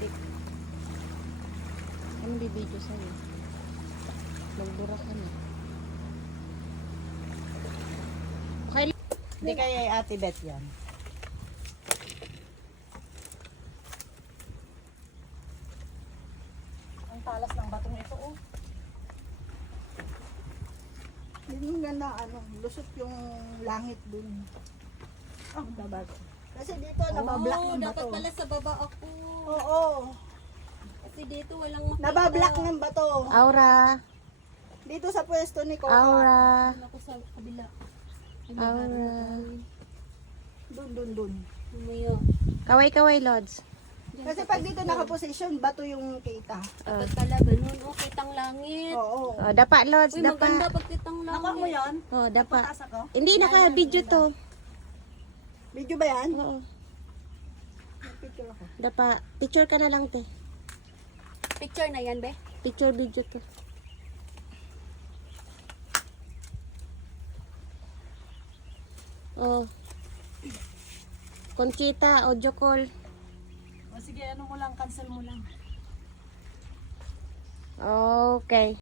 putik. Ano bibidyo sa'yo? Magbura ka na. Okay. Hindi kaya Ate Beth yan. Ang talas ng batong ito, oh. Yun yung ganda, lusot yung langit dun. Oh, babag. Kasi dito, nabablock ng dapat bato. pala sa baba ako. Oo, Kasi dito walang makita. nabablock ng bato. Aura. Dito sa pwesto ni Coca. Aura. Ako sa kabila. Aura. Dun. Lumayo. Kaway-kaway, Lods. Kasi pag dito nakaposisyon, bato yung kita. Dapat pala ganun. Oh, kitang langit. Oo. Oh, dapa, Lods. Uy, Dapa. maganda pag kitang langit. Nakuha mo yan? Oh, dapa. Pataas ako? Hindi, naka-video to. Video ba yan? Oo. Picture ako. Dapa. Picture ka na lang, te. Picture na yan, be. Picture video to. Oh. Conchita, audio call. O sige, ano mo lang, cancel mo lang. Okay.